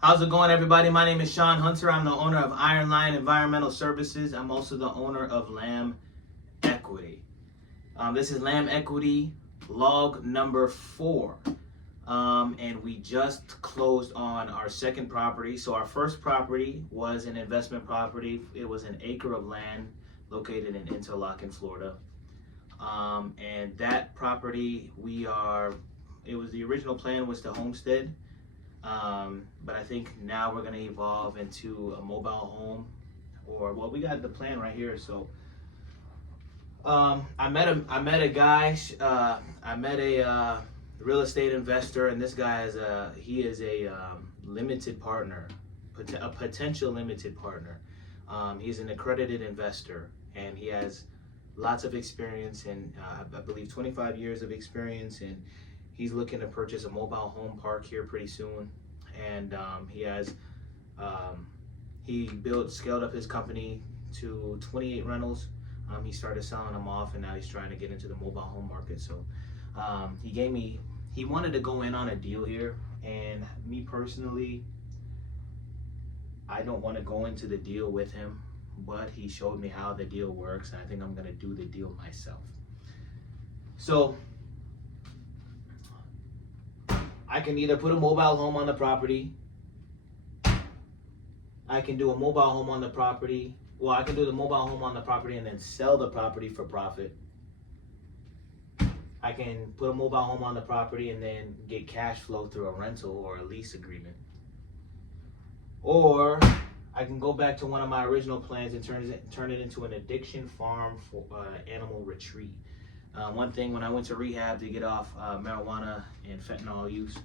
How's it going, everybody? My name is Sean Hunter. I'm the owner of Iron Lion Environmental Services. I'm also the owner of Lamb Equity. This is Lamb Equity log number 4. And we just closed on our second property. So our first property was an investment property. It was an acre of land located in Interlaken, Florida. And that property, it was the original plan was to homestead. But I think now we're gonna evolve into a mobile home, we got the plan right here. So I met a real estate investor, and this guy is a limited partner, a potential limited partner. He's an accredited investor, and he has lots of experience, and I believe 25 years of experience, and he's looking to purchase a mobile home park here pretty soon. And he scaled up his company to 28 rentals. He started selling them off, and now he's trying to get into the mobile home market. So he wanted to go in on a deal here, and me personally, I don't want to go into the deal with him, but he showed me how the deal works, and I think I'm gonna do the deal myself. So I can either put a mobile home on the property. I can do a mobile home on the property. Well, I can do the mobile home on the property and then sell the property for profit. I can put a mobile home on the property and then get cash flow through a rental or a lease agreement. Or I can go back to one of my original plans and turn it into an addiction farm for animal retreat. One thing, when I went to rehab to get off marijuana and fentanyl use,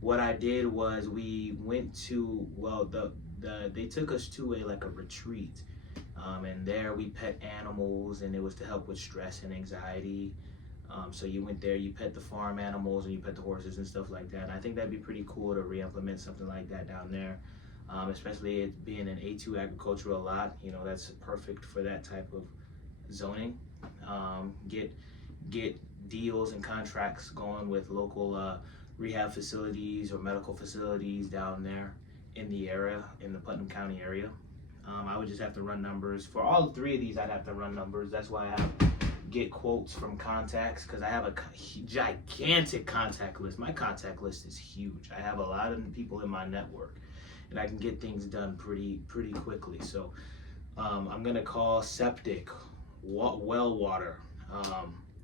what I did was we went to, they took us to a retreat, and there we pet animals, and it was to help with stress and anxiety. So you went there, you pet the farm animals, and you pet the horses and stuff like that. And I think that'd be pretty cool to re-implement something like that down there, especially it being an A2 agricultural lot. That's perfect for that type of zoning. Get deals and contracts going with local rehab facilities or medical facilities down there in the area, in the Putnam County area. I would just have to run numbers for all 3 of these. I'd have to run numbers. That's why I have get quotes from contacts, because I have a gigantic contact list. My contact list is huge. I have a lot of people in my network, and I can get things done pretty quickly. So I'm gonna call septic, well water.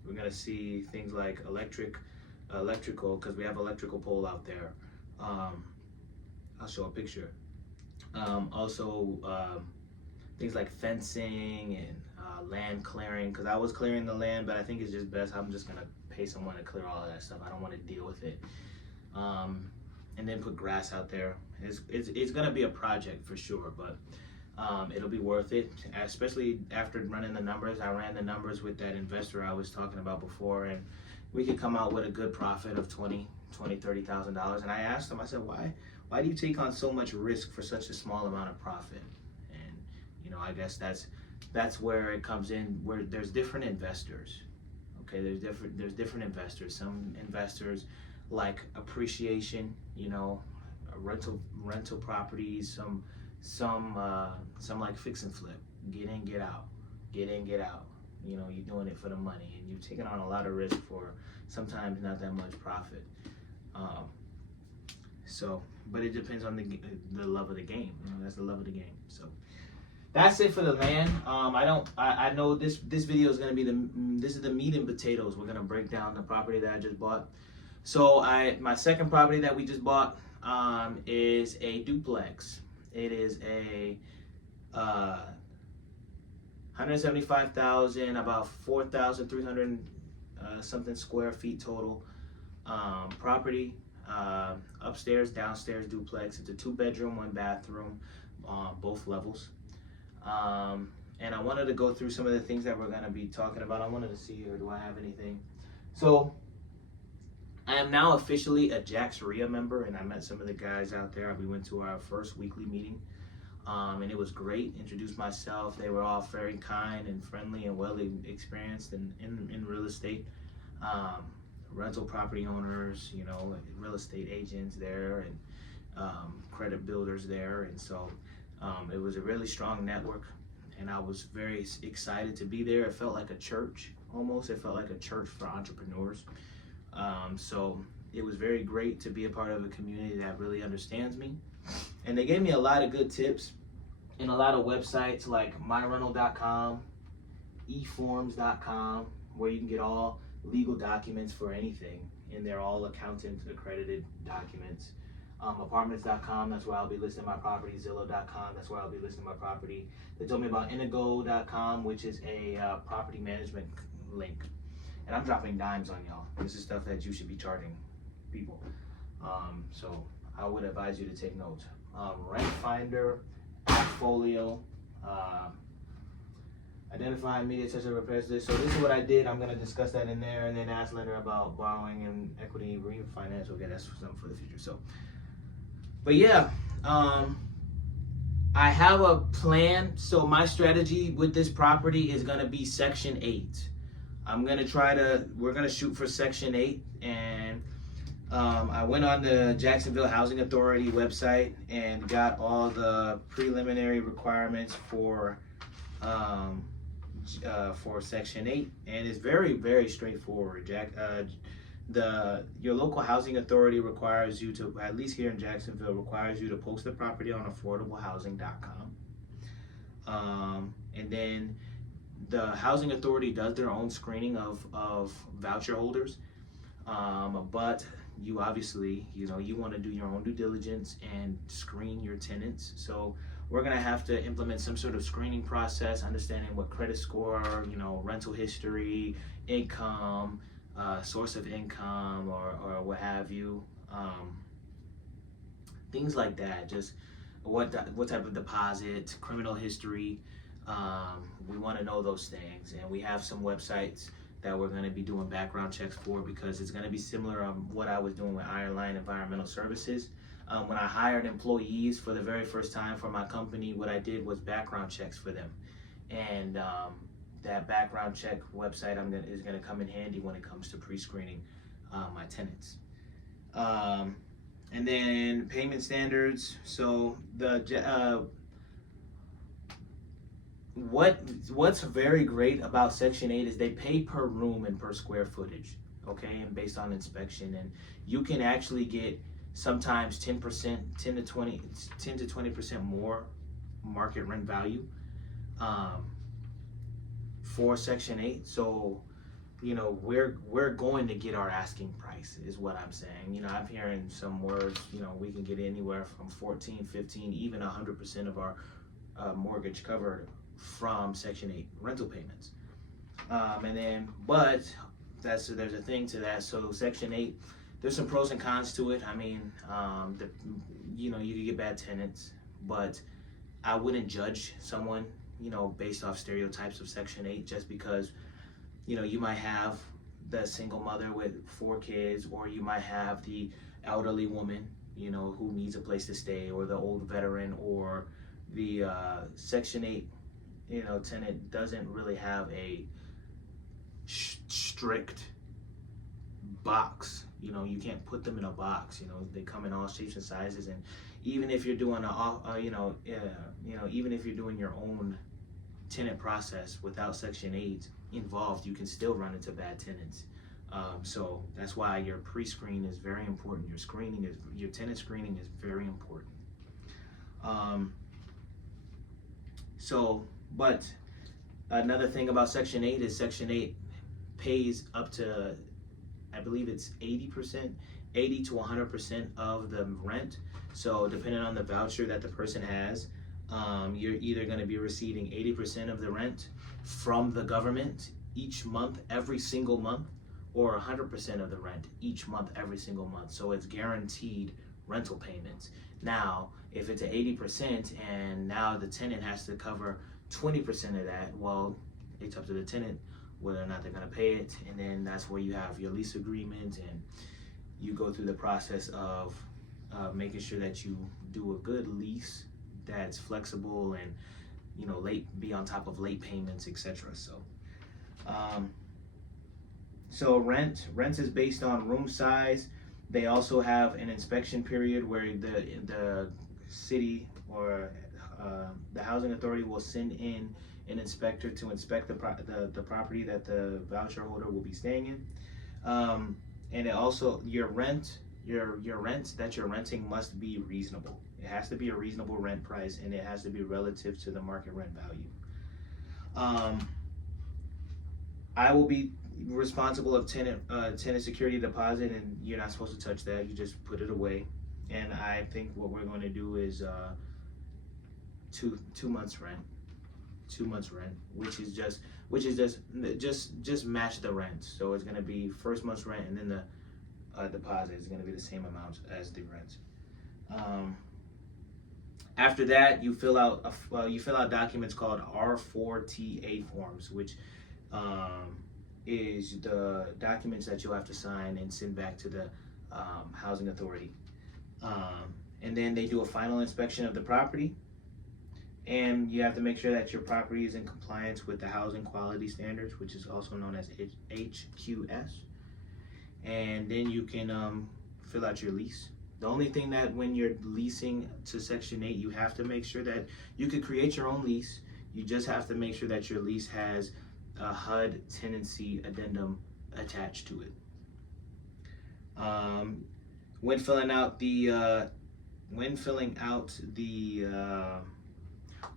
We're gonna see things like electrical, because we have electrical pole out there. I'll show a picture. Also things like fencing and land clearing, because I was clearing the land, but I think it's just best I'm just gonna pay someone to clear all of that stuff. I don't want to deal with it. And then put grass out there. It's gonna be a project for sure, but it'll be worth it, especially after running the numbers. I ran the numbers with that investor I was talking about before, and we could come out with a good profit of $30,000. And I asked him, I said, why do you take on so much risk for such a small amount of profit? And I guess that's where it comes in, where there's different investors. Okay, there's different investors. Some investors like appreciation, rental properties. Some like fix and flip, get in, get out, get in, get out. You're doing it for the money, and you're taking on a lot of risk for sometimes not that much profit. But it depends on the love of the game. That's the love of the game. So that's it for the land. I know this video is gonna be this is the meat and potatoes. We're gonna break down the property that I just bought. So my second property that we just bought is a duplex. It is a 175,000, about 4,300 something square feet total property. Upstairs, downstairs duplex. It's a 2-bedroom, 1-bathroom, both levels. And I wanted to go through some of the things that we're going to be talking about. I wanted to see here, do I have anything? So I am now officially a Jack's RIA member, and I met some of the guys out there. We went to our first weekly meeting, and it was great. Introduced myself. They were all very kind and friendly and well experienced in real estate. rental property owners, you know, real estate agents there, and credit builders there. And so it was a really strong network, and I was very excited to be there. It felt like a church almost. It felt like a church for entrepreneurs. So it was very great to be a part of a community that really understands me. And they gave me a lot of good tips and a lot of websites like myrental.com, eforms.com, where you can get all legal documents for anything. And they're all accountant accredited documents. Apartments.com, that's where I'll be listing my property. Zillow.com, that's where I'll be listing my property. They told me about Indigo.com, which is a property management link. And I'm dropping dimes on y'all. This is stuff that you should be charging people. So I would advise you to take notes. Rent Finder, Portfolio, identify immediate touch of repairs list. So this is what I did. I'm going to discuss that in there, and then ask later about borrowing and equity refinance. Okay, that's something for the future. So, but yeah, I have a plan. So my strategy with this property is going to be Section 8. We're going to shoot for Section 8, and I went on the Jacksonville Housing Authority website and got all the preliminary requirements for Section 8, and it's very, very straightforward. Your local housing authority requires you to, at least here in Jacksonville, requires you to post the property on affordablehousing.com, and then the housing authority does their own screening of voucher holders, but you obviously, you want to do your own due diligence and screen your tenants. So we're going to have to implement some sort of screening process, understanding what credit score, rental history, income, source of income, or what have you. Things like that. Just what type of deposit, criminal history. We want to know those things. And we have some websites that we're going to be doing background checks for, because it's going to be similar on what I was doing with Iron Line Environmental Services. When I hired employees for the very first time for my company, what I did was background checks for them. And that background check website is going to come in handy when it comes to pre-screening my tenants. And then payment standards. So what's very great about Section 8 is they pay per room and per square footage, okay, and based on inspection. And you can actually get sometimes 10 to 20% more market rent value for Section 8. So, we're going to get our asking price is what I'm saying. I'm hearing some words, we can get anywhere from 14, 15, even 100% of our mortgage covered from Section 8 rental payments. But there's a thing to that. So Section 8, there's some pros and cons to it. I mean, you could get bad tenants, but I wouldn't judge someone, based off stereotypes of Section 8 just because, you might have the single mother with 4 kids, or you might have the elderly woman, who needs a place to stay, or the old veteran, or the Section 8, tenant doesn't really have a strict box. You can't put them in a box. They come in all shapes and sizes, and even if you're doing even if you're doing your own tenant process without Section 8 involved, you can still run into bad tenants. So that's why your pre-screen is very important. Your tenant screening is very important. But another thing about Section 8 is Section 8 pays up to, I believe it's 80% to 100% of the rent. So depending on the voucher that the person has, you're either going to be receiving 80% of the rent from the government each month, every single month, or 100% of the rent each month, every single month. So it's guaranteed rental payments. Now, if it's at 80% and now the tenant has to cover 20% of that, well, it's up to the tenant whether or not they're going to pay it. And then that's where you have your lease agreement, and you go through the process of making sure that you do a good lease that's flexible and be on top of late payments, etc. So So rents is based on room size. They also have an inspection period where the city or the housing authority will send in an inspector to inspect the property that the voucher holder will be staying in. And it also your rent that you're renting must be reasonable. It has to be a reasonable rent price, and it has to be relative to the market rent value. Um, I will be responsible of tenant security deposit, and you're not supposed to touch that. You just put it away. And I think what we're going to do is two months rent, 2 months rent, which is just match the rent. So it's going to be first month's rent, and then the deposit is going to be the same amount as the rent. After that, you fill out documents called R4TA forms, which is the documents that you'll have to sign and send back to the housing authority. And then they do a final inspection of the property, and you have to make sure that your property is in compliance with the housing quality standards, which is also known as HQS. And then you can fill out your lease. The only thing that when you're leasing to Section 8, you have to make sure that you could create your own lease. You just have to make sure that your lease has a HUD tenancy addendum attached to it. When filling out the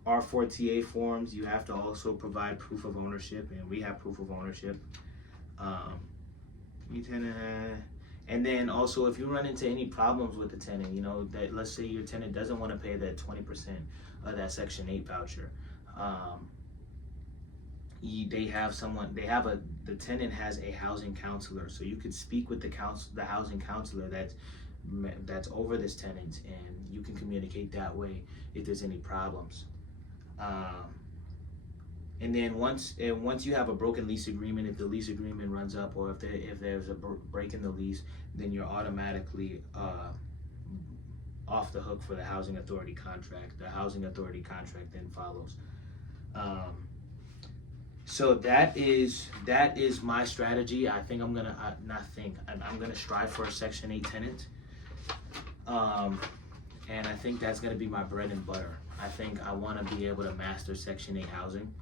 R4TA forms, you have to also provide proof of ownership, and we have proof of ownership. And then also, if you run into any problems with the tenant, that let's say your tenant doesn't want to pay that 20% of that Section 8 voucher, the tenant has a housing counselor, so you could speak with the housing counselor that's over this tenant, and you can communicate that way if there's any problems. And then once you have a broken lease agreement, if the lease agreement runs up, or if there's a break in the lease, then you're automatically off the hook for the housing authority contract. The housing authority contract then follows. So that is my strategy. I think I'm gonna strive for a Section 8 tenant, and I think that's gonna be my bread and butter. I think I want to be able to master Section 8 housing.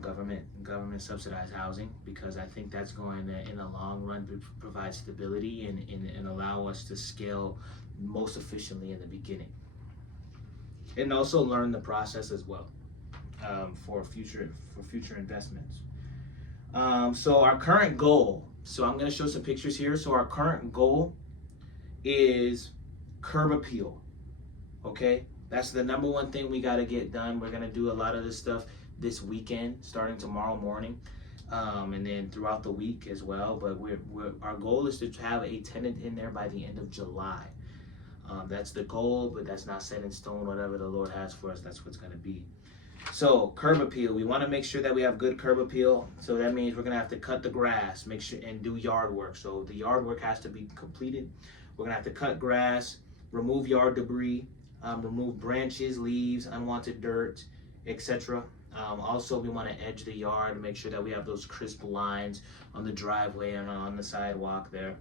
Government subsidized housing, because I think that's going to, in the long run, provide stability and allow us to scale most efficiently in the beginning, and also learn the process as well for future investments. So our current goal. So I'm going to show some pictures here. So our current goal is curb appeal. Okay, that's the number one thing we got to get done. We're going to do a lot of this stuff this weekend, starting tomorrow morning, and then throughout the week as well. But our goal is to have a tenant in there by the end of July. That's the goal, but that's not set in stone. Whatever the Lord has for us, that's what's going to be. So curb appeal, we want to make sure that we have good curb appeal. So that means we're going to have to cut the grass, make sure, and do yard work. So the yard work has to be completed. We're going to have to cut grass, remove yard debris, remove branches, leaves, unwanted dirt, etc. Also, we want to edge the yard, make sure that we have those crisp lines on the driveway and on the sidewalk there.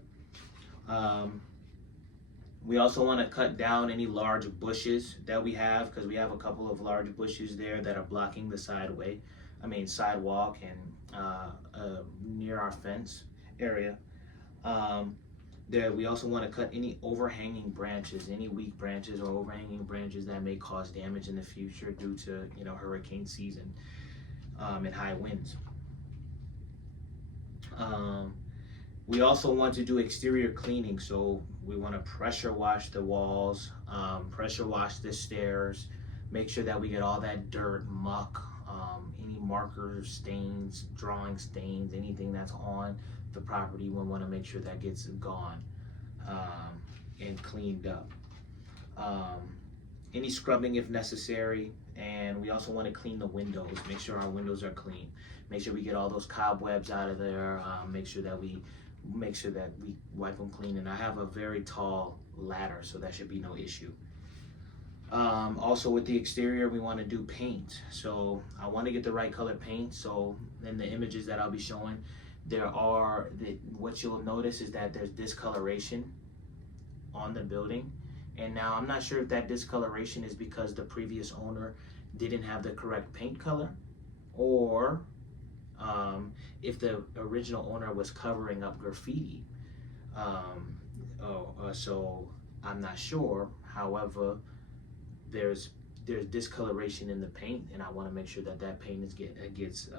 We also want to cut down any large bushes that we have, because we have a couple of large bushes there that are blocking the sidewalk and near our fence area. We also want to cut any overhanging branches, any weak branches or overhanging branches that may cause damage in the future due to hurricane season and high winds. We also want to do exterior cleaning, so we want to pressure wash the walls, pressure wash the stairs, make sure that we get all that dirt, muck, any markers, stains, drawing stains, anything that's on the property. We want to make sure that gets gone and cleaned up. Any scrubbing if necessary, and we also want to clean the windows, make sure our windows are clean, make sure we get all those cobwebs out of there, make sure that we wipe them clean. And I have a very tall ladder, so that should be no issue. Also with the exterior, we want to do paint. So I want to get the right color paint. So in the images that I'll be showing, what you'll notice is that there's discoloration on the building. And now I'm not sure if that discoloration is because the previous owner didn't have the correct paint color, or if the original owner was covering up graffiti. So I'm not sure. However, there's discoloration in the paint, and I want to make sure that that paint gets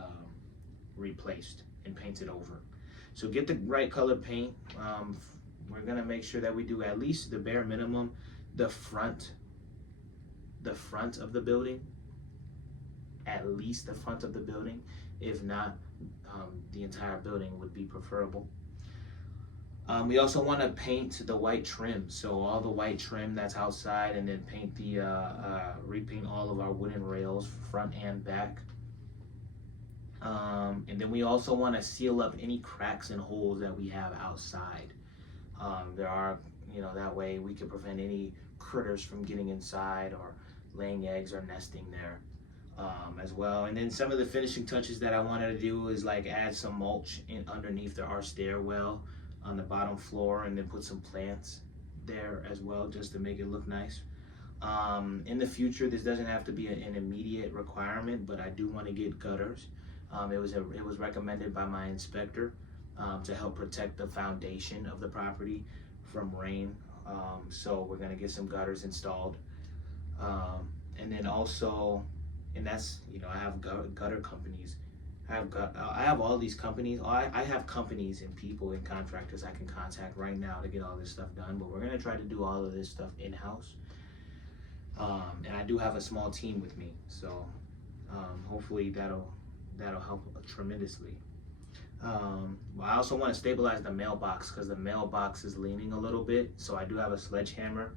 replaced and painted over. So get the right color paint. We're gonna make sure that we do at least the bare minimum, the front of the building, at least the front of the building. If not, the entire building would be preferable. We also want to paint the white trim, so all the white trim that's outside, and then paint repaint all of our wooden rails, front and back. And then we also want to seal up any cracks and holes that we have outside. That way we can prevent any critters from getting inside or laying eggs or nesting there as well. And then some of the finishing touches that I wanted to do is like add some mulch underneath our stairwell on the bottom floor, and then put some plants there as well, just to make it look nice. In the future, this doesn't have to be an immediate requirement, but I do want to get gutters. It was recommended by my inspector to help protect the foundation of the property from rain. So we're gonna get some gutters installed. And then also, and that's, I have gutter companies. I have all these companies. I have companies and people and contractors I can contact right now to get all this stuff done, but we're gonna try to do all of this stuff in-house. And I do have a small team with me, so hopefully that'll help tremendously. I also want to stabilize the mailbox, because the mailbox is leaning a little bit, so I do have a sledgehammer,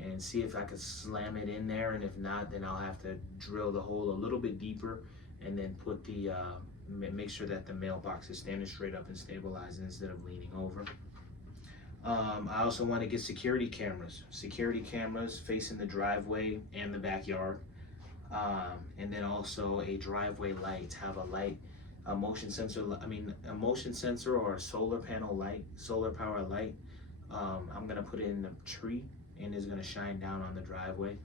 and see if I can slam it in there, and if not, then I'll have to drill the hole a little bit deeper, and then put make sure that the mailbox is standing straight up and stabilized instead of leaning over. I also want to get security cameras facing the driveway and the backyard. And then also a driveway light, have a motion sensor or a solar power light. I'm gonna put it in the tree, and it's gonna shine down on the driveway.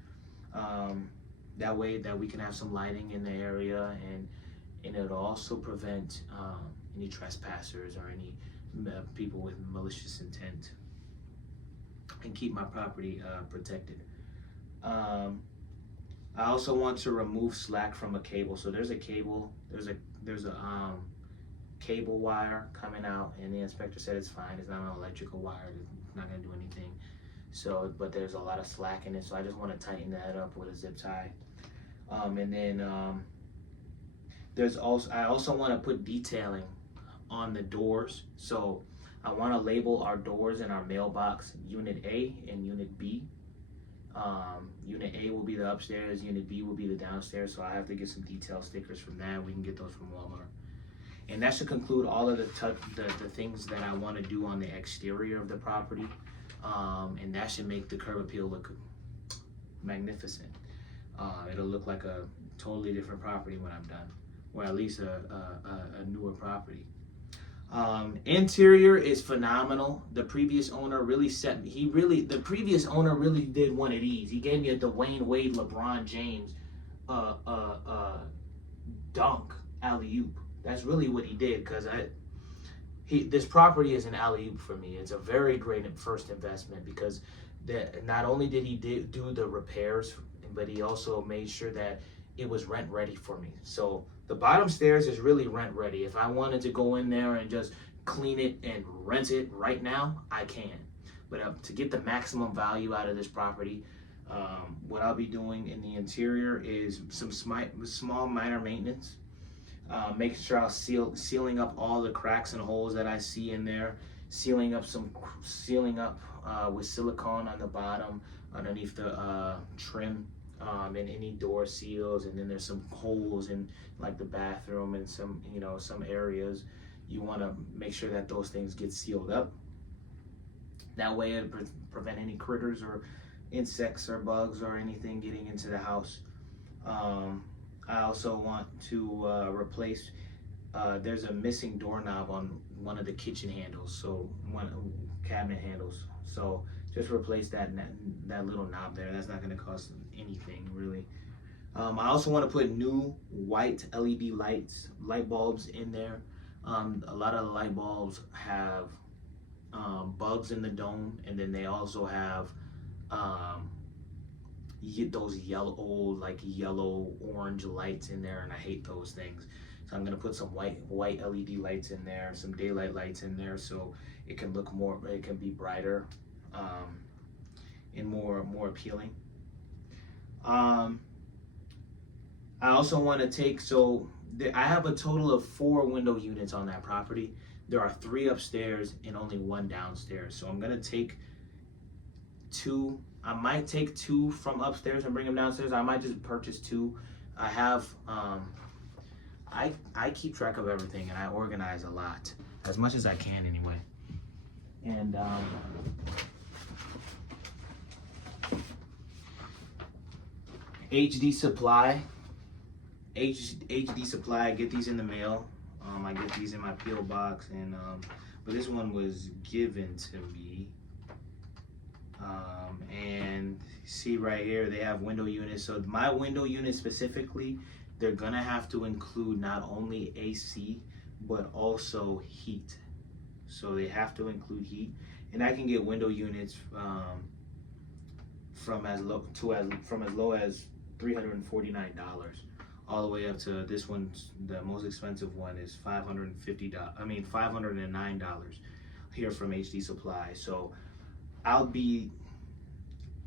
That way that we can have some lighting in the area, and it'll also prevent any trespassers or any people with malicious intent, and keep my property protected. I also want to remove slack from a cable. So there's a cable, there's a cable wire coming out, and the inspector said it's fine. It's not an electrical wire. It's not gonna do anything. So, but there's a lot of slack in it. So I just want to tighten that up with a zip tie. And then I also want to put detailing on the doors. So I want to label our doors in our mailbox Unit A and Unit B. Unit A will be the upstairs, Unit B will be the downstairs, so I have to get some detail stickers from that. We can get those from Walmart. And that should conclude all of the things that I want to do on the exterior of the property. And that should make the curb appeal look magnificent. It'll look like a totally different property when I'm done, or at least a newer property. Interior is phenomenal. The previous owner really the previous owner really did one of these. He gave me a Dwayne Wade, LeBron James, dunk alley-oop. That's really what he did, because this property is an alley-oop for me. It's a very great first investment, because not only did he do the repairs, but he also made sure that it was rent ready for me. So the bottom stairs is really rent ready. If I wanted to go in there and just clean it and rent it right now, I can. But to get the maximum value out of this property, what I'll be doing in the interior is some small minor maintenance. Making sure I'll sealing up all the cracks and holes that I see in there, sealing up with silicone on the bottom underneath the trim, and any door seals. And then there's some holes in like the bathroom and some areas. You want to make sure that those things get sealed up. That way it prevent any critters or insects or bugs or anything getting into the house. I also want to replace there's a missing doorknob on one of the kitchen handles, so one cabinet handles. So just replace that little knob there. That's not going to cost anything really. I also want to put new white LED light bulbs in there. A lot of the light bulbs have bugs in the dome, and then they also have those yellow orange lights in there, and I hate those things. So I'm gonna put some white LED lights in there, some daylight lights in there, so it can look more, it can be brighter and more appealing. I also want to take, I have a total of 4 window units on that property. There are 3 upstairs and only 1 downstairs. So I'm gonna take 2. I might take 2 from upstairs and bring them downstairs. I might just purchase 2. I have, I keep track of everything, and I organize a lot, as much as I can anyway. And HD Supply, I get these in the mail. I get these in my P.O. box, and but this one was given to me. And see right here, they have window units. So my window unit specifically, they're gonna have to include not only AC but also heat. So they have to include heat, and I can get window units from as low as $349, all the way up to this one's, the most expensive one is $509 here from HD Supply. So I'll be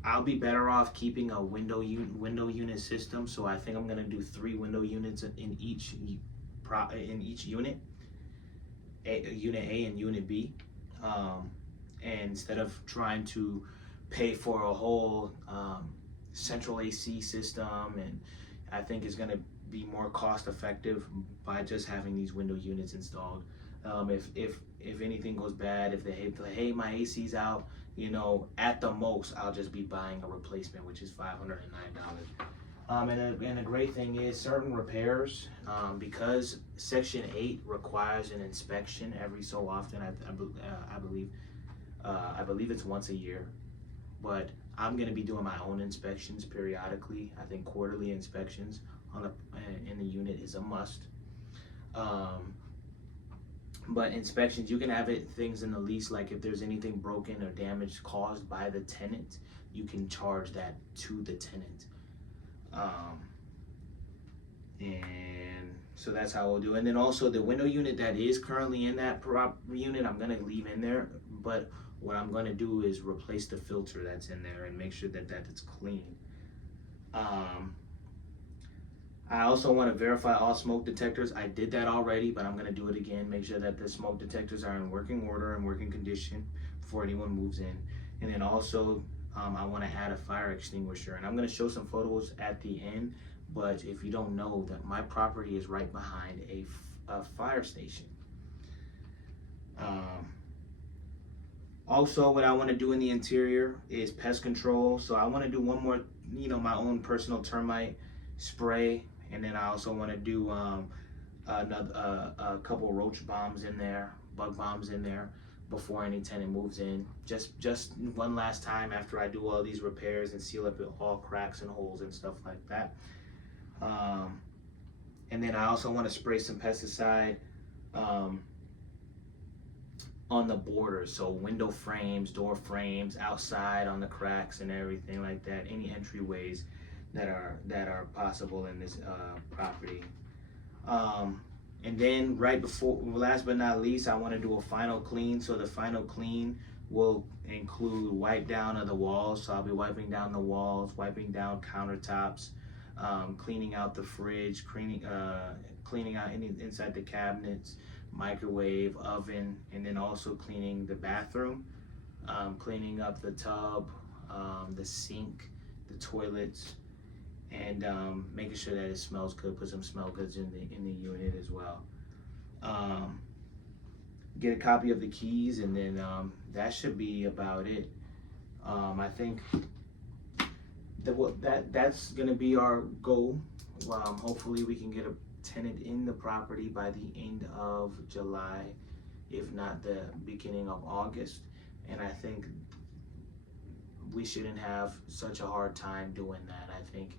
better off keeping a window unit system. So I think I'm gonna do 3 window units in each unit, unit A and unit B, and instead of trying to pay for a whole central AC system, and I think it's gonna be more cost effective by just having these window units installed. If anything goes bad, if hey, my AC's out, you know, at the most I'll just be buying a replacement, which is $509. And the great thing is certain repairs, because Section 8 requires an inspection every so often. I believe it's once a year, but I'm going to be doing my own inspections periodically. I think quarterly inspections in the unit is a must. But inspections, you can have things in the lease, like if there's anything broken or damage caused by the tenant, you can charge that to the tenant. And so that's how we'll do. And then also the window unit that is currently in that unit, I'm gonna leave in there, but what I'm gonna do is replace the filter that's in there and make sure that it's clean. I also want to verify all smoke detectors. I did that already, but I'm going to do it again. Make sure that the smoke detectors are in working order and working condition before anyone moves in. And then also, I want to add a fire extinguisher. And I'm going to show some photos at the end, but if you don't know, that my property is right behind a fire station. Also, what I want to do in the interior is pest control. So I want to do one more, my own personal termite spray. And then I also want to do a couple roach bombs in there, bug bombs in there before any tenant moves in. Just one last time after I do all these repairs and seal up all cracks and holes and stuff like that. And then I also want to spray some pesticide on the borders, so window frames, door frames, outside on the cracks and everything like that. Any entryways that are possible in this property. And then right before, last but not least, I want to do a final clean. So the final clean will include wipe down of the walls. So I'll be wiping down the walls, wiping down countertops, cleaning out the fridge, cleaning out inside the cabinets, microwave, oven, and then also cleaning the bathroom, cleaning up the tub, the sink, the toilets, and making sure that it smells good. Put some smell goods in the unit as well. Get a copy of the keys, and then that should be about it. I think that's gonna be our goal. Hopefully we can get tenant in the property by the end of July, if not the beginning of August. And I think we shouldn't have such a hard time doing that. I think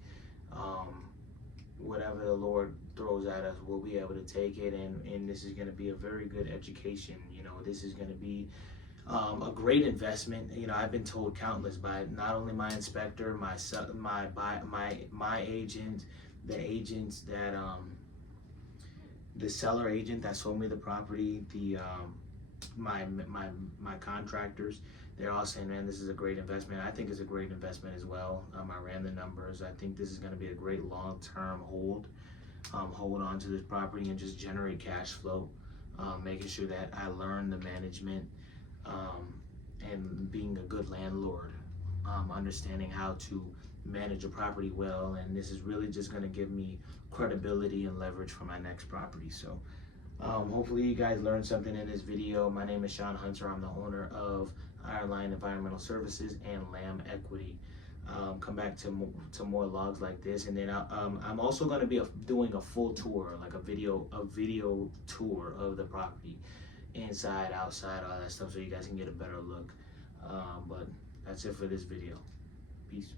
whatever the Lord throws at us, we'll be able to take it, and this is going to be a very good education. You know, this is going to be a great investment. You know, I've been told countless by not only my inspector, my agent, the agents that the seller agent that sold me the property, the my contractors, they're all saying, man, this is a great investment. I think it's a great investment as well. I ran the numbers. I think this is going to be a great long-term hold on to this property and just generate cash flow, making sure that I learn the management and being a good landlord, understanding how to manage a property well. And this is really just going to give me credibility and leverage for my next property. So hopefully you guys learned something in this video. My name is Sean Hunter. I'm the owner of Iron Line Environmental Services and Lamb Equity. Come back to more logs like this, and then I'm also going to be doing a full tour, like a video tour of the property, inside, outside, all that stuff, so you guys can get a better look. But that's it for this video. Peace.